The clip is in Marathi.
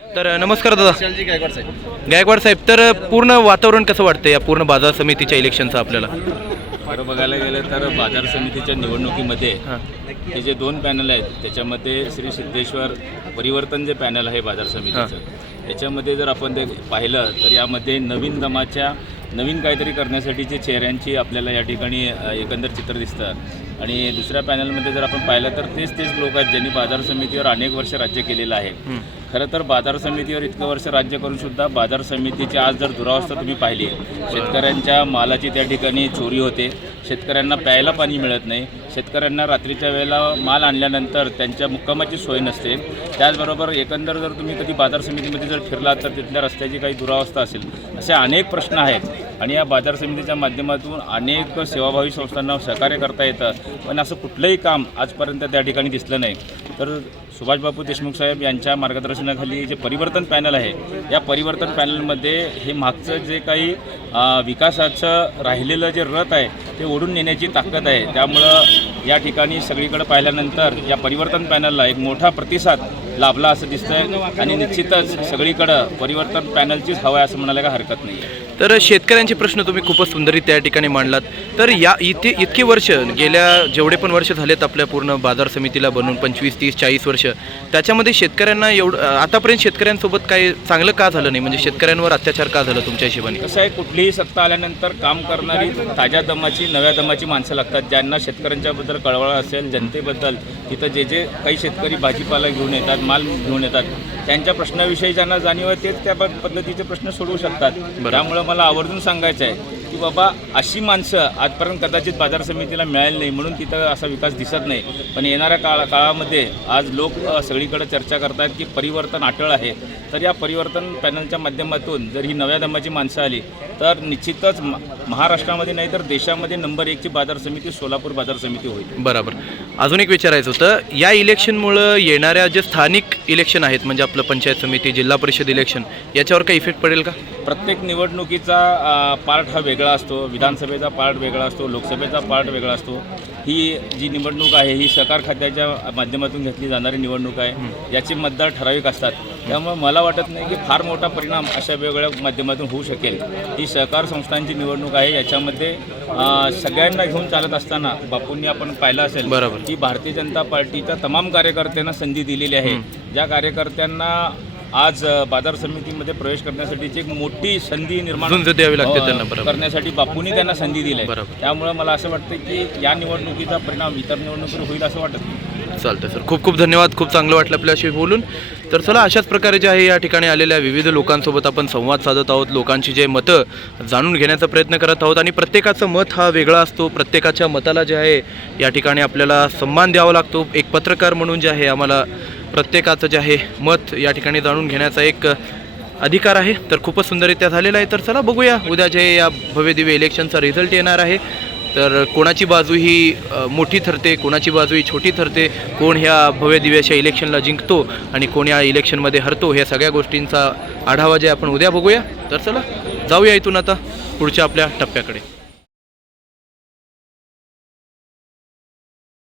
तर नमस्कार दादा. गायकवाड साहेब गायकवाड साहेब तर पूर्ण वातावरण कसं वाटतं या पूर्ण बाजार समितीच्या इलेक्शनचं आपल्याला? खरं बघायला गेलं तर बाजार समितीच्या निवडणुकीमध्ये हां. जे दोन पॅनल आहेत त्याच्यामध्ये श्री सिद्धेश्वर परिवर्तन जे पॅनल आहे बाजार समितीचं याच्यामध्ये जर आपण ते पाहिलं तर यामध्ये नवीन दमाच्या नवीन काहीतरी करण्यासाठीचे चेहऱ्यांची आपल्याला या ठिकाणी एकंदर चित्र दिसतं. आणि दुसऱ्या पॅनलमध्ये जर आपण पाहिलं तर तेच तेच लोक आहेत ज्यांनी बाजार समितीवर अनेक वर्ष राज्य केलेलं आहे. खरं तर बाजार समितीवर इतकं वर्ष राज्य करून सुद्धा बाजार समितीची आज जर दुरावस्था तुम्ही पाहिली शेतकऱ्यांच्या मालाची त्या ठिकाणी चोरी होते शेतकऱ्यांना प्यायला पाणी मिळत नाही शेतकऱ्यांना रात्रीच्या वेळेला माल आणल्यानंतर त्यांच्या मुक्कामाची सोय नसते. त्याचबरोबर एकंदर जर तुम्ही कधी बाजार समितीमध्ये जर फिरलात तर तिथल्या रस्त्याची काही दुरावस्था असेल असे अनेक प्रश्न आहेत. आणि या बाजार समितीच्या माध्यमातून अनेक सेवाभावी संस्थांना सहकार्य करता येतं. पण असं कुठलंही काम आजपर्यंत त्या ठिकाणी दिसलं नाही. तर सुभाषबाबू देशमुख साहेब यांच्या मार्गदर्शनाखाली जे परिवर्तन पॅनल आहे या परिवर्तन पॅनलमध्ये हे मागचं जे काही विकासाचं राहिलेलं जे रथ आहे ते ओढून नेण्याची ताकद आहे. त्यामुळं या ठिकाणी सगळीकडे पाहिल्यानंतर या परिवर्तन पॅनलला एक मोठा प्रतिसाद लाभला असं दिसतंय. आणि निश्चितच सगळीकडं परिवर्तन पॅनलचीच हवा आहे असं म्हणायला काही हरकत नाही आहे तर शेतकऱ्यांचे प्रश्न तुम्ही खूपच सुंदरी त्या ठिकाणी मांडलात. तर या इथे इतकी वर्ष गेल्या जेवढे पण वर्ष झालेत आपल्या पूर्ण बाजार समितीला बनून पंचवीस तीस चाळीस वर्ष त्याच्यामध्ये शेतकऱ्यांना एवढं आतापर्यंत शेतकऱ्यांसोबत काही चांगलं का झालं नाही? म्हणजे शेतकऱ्यांवर अत्याचार का झालं तुमच्या हिशोबाने? कसं आहे कुठलीही सत्ता आल्यानंतर काम करणारी ताज्या दमाची नव्या दमाची माणसं लागतात. ज्यांना शेतकऱ्यांच्याबद्दल कळवळ असेल जनतेबद्दल तिथं जे जे काही शेतकरी भाजीपाला घेऊन येतात माल घेऊन येतात त्यांच्या प्रश्नाविषयी ज्यांना जाणीव आहे तेच त्या पद- पद्धतीचे प्रश्न सोडवू शकतात. त्यामुळं मला आवर्जून सांगायचं आहे की बाबा अशी माणसं आजपर्यंत कदाचित बाजार समितीला मिळाली नाही म्हणून तिथं असा विकास दिसत नाही. पण येणाऱ्या काळा काळामध्ये आज लोक सगळीकडे चर्चा करतायत की परिवर्तन अटळ आहे. तर या परिवर्तन पॅनलच्या माध्यमातून जर ही नव्या दमाची माणसं आली तर निश्चितच म- महाराष्ट्रामध्ये नाही तर देशामध्ये नंबर एकची बाजार समिती सोलापूर बाजार समिती होईल. बरोबर. अजून एक विचारायचं होतं या इलेक्शनमुळं येणाऱ्या जे स्थानिक इलेक्शन आहेत म्हणजे आपलं पंचायत समिती जिल्हा परिषद इलेक्शन याच्यावर काही इफेक्ट पडेल का? प्रत्येक निवडणुकीचा पार्ट हा वेगळा असतो विधानसभेचा पार्ट वेगळा असतो लोकसभेचा पार्ट वेगळा असतो. ही जी निवडणूक आहे ही सहकार खात्याच्या माध्यमातून घेतली जाणारी निवडणूक आहे. याचे मतदार ठराविक असतात. त्यामुळे मला वाटत नाही की फार मोठा परिणाम अशा वेगवेगळ्या माध्यमातून होऊ शकेल. ही सहकार संस्थांची निवडणूक आहे. याच्यामध्ये सगळ्यांना घेऊन चालत असताना बापूंनी आपण पाहिलं असेल बरोबर. की भारतीय जनता पार्टीच्या तमाम कार्यकर्त्यांना संधी दिलेली आहे. ज्या कार्यकर्त्यांना आज बाजार समितीमध्ये प्रवेश करण्यासाठीची एक मोठी संधी निर्माण द्यावी लागते त्यांना. करण्यासाठी बापूंनी त्यांना संधी दिली आहे. त्यामुळे मला असं वाटतं की या निवडणुकीचा परिणाम इतर निवडणुकीवर होईल असं वाटत नाही. चालतं सर. खूप खूप धन्यवाद. खूप चांगलं वाटलं आपल्याशी बोलून. तर चला अशाच प्रकारे जे आहे या ठिकाणी आलेल्या विविध लोकांसोबत आपण संवाद साधत आहोत. लोकांची जे मतं जाणून घेण्याचा प्रयत्न करत आहोत. आणि प्रत्येकाचं मत हा वेगळा असतो. प्रत्येकाच्या मताला जे आहे या ठिकाणी आपल्याला सन्मान द्यावा लागतो. एक पत्रकार म्हणून जे आहे आम्हाला प्रत्येकाचं जे आहे मत या ठिकाणी जाणून घेण्याचा एक अधिकार आहे. तर खूपच सुंदररित्या झालेला आहे. तर चला बघूया उद्या जे या भव्यदिव्य इलेक्शनचा रिझल्ट येणार आहे. तर कोणाची बाजू ही मोठी ठरते कोणाची बाजू ही छोटी ठरते कोण ह्या भव्य दिव्याच्या इलेक्शनला जिंकतो आणि कोण या इलेक्शनमध्ये हरतो ह्या सगळ्या गोष्टींचा आढावा जे आपण उद्या बघूया. तर चला जाऊया इथून आता पुढच्या आपल्या टप्प्याकडे.